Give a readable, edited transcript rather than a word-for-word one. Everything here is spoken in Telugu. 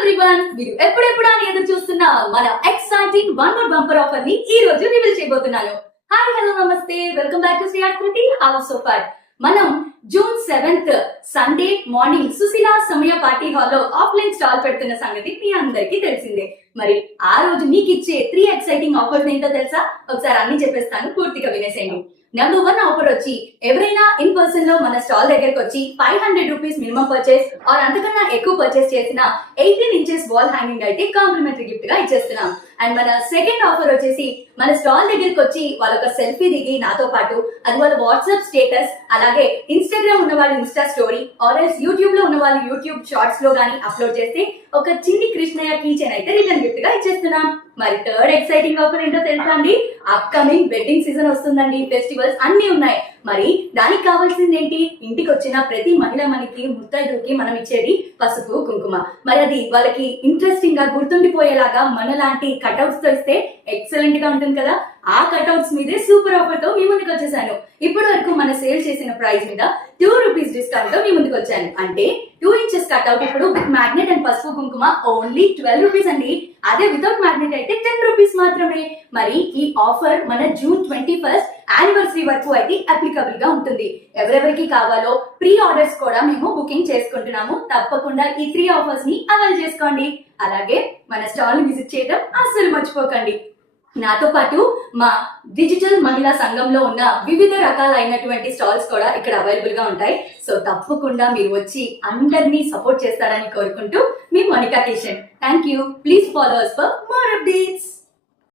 ఎవ్రీవన్, మీరు ఎప్పుడెప్పుడు అని ఎదురు చూస్తున్న మన exciting one more bumper offer ని ఈ రోజు రివీల్ చేయబోతున్నాను. హాయ్ హలో నమస్తే, welcome back to Sreeyakruthi house of art. మనం June 7th Sunday morning Sushila Samaya party hall లో ఆఫ్లైన్ స్టాల్ పెడుతున్న సంగతి మీ అందరికీ తెలిసిందే. మరి ఆ రోజు మీకు ఇచ్చే 3 ఎక్సైటింగ్ ఆఫర్స్ ఏంటో తెలుసా? ఒకసారి అన్ని చెప్పేస్తాను, పూర్తిగా వినేసేయండి. నెంబర్ 1 ఆఫర్ వచ్చి ఎవరైనా ఇన్ పర్సన్ లో మన స్టాల్ దగ్గరకు వచ్చి 500 రూపీస్ మినిమం పర్చేస్ ఆర్ అంతకన్నా ఎక్కువ పర్చేస్ చేసిన 18 ఇంచెస్ వాల్ హ్యాంగింగ్ అయితే కాంప్లిమెంటరీ గిఫ్ట్ గా ఇచ్చేస్తున్నాం. అండ్ మన సెకండ్ ఆఫర్ వచ్చేసి మన స్టాల్ దగ్గరకు వచ్చి వాళ్ళొక సెల్ఫీ దిగి నాతో పాటు అది వాళ్ళ వాట్సాప్ స్టేటస్, అలాగే ఇన్స్టాగ్రామ్ ఉన్న వాళ్ళు Insta story or else YouTube లో ఉన్న వాళ్ళు యూట్యూబ్ షార్ట్స్ లో గానీ అప్లోడ్ చేస్తే ఒక చిన్ని కృష్ణయ్య కీ చైన్ అయితే రిటర్న్ గిఫ్ట్ గా ఇచ్చేస్తున్నాం. మరి థర్డ్ ఎక్సైటింగ్ ఆఫర్ ఏంటో తెలుసా అండి? అప్కమింగ్ వెడ్డింగ్ సీజన్ వస్తుందండి, ఫెస్టివల్స్ అన్ని ఉన్నాయి. మరి దానికి కావాల్సింది ఏంటి? ఇంటికి వచ్చిన ప్రతి మహిళ మనకి ముత్తైదుకి మనం ఇచ్చేది పసుపు కుంకుమ. మరి అది వాళ్ళకి ఇంట్రెస్టింగ్ గా గుర్తుండిపోయేలాగా మనలాంటి కట్అవుట్స్ తో ఇస్తే ఎక్సలెంట్ గా ఉంటుంది కదా. ఆ కట్అవుట్స్ మీదే సూపర్ ఆఫర్ తో మీ ముందుకు వచ్చేసాను. ఇప్పటి వరకు మన సేల్ చేసిన ప్రైస్ మీద 2 రూపీస్ డిస్కౌంట్ తో మీ ముందుకు వచ్చాను. అంటే 2 ఇంచెస్ కట్అవుట్ ఇప్పుడు విత్ మ్యాగ్నెట్ అండ్ పసుపు కుంకుమ ఓన్లీ 12 రూపీస్ అండి. అదే వితౌట్ మ్యాగ్నెట్ అయితే 10 రూపీస్ మాత్రమే. మరి ఈ ఆఫర్ మన జూన్ 21st యానివర్సరీ వరకు అయితే అప్లికబుల్ గా ఉంటుంది. ఎవరెవరికి కావాలో ప్రీ ఆర్డర్స్ కూడా మేము బుకింగ్ చేసుకుంటున్నాము. తప్పకుండా ఈ 3 ఆఫర్స్ ని అవైల్ చేసుకోండి. అలాగే మన స్టాల్ ని విజిట్ చేయడం అస్సలు మర్చిపోకండి. నాతో పాటు మా డిజిటల్ మహిళా సంఘంలో ఉన్న వివిధ రకాలైనటువంటి స్టాల్స్ కూడా ఇక్కడ అవైలబుల్ గా ఉంటాయి. సో తప్పకుండా మీరు వచ్చి అందరినీ సపోర్ట్ చేస్తారని కోరుకుంటూ మీ Monika Kishan. Thank you. Please follow us for more updates.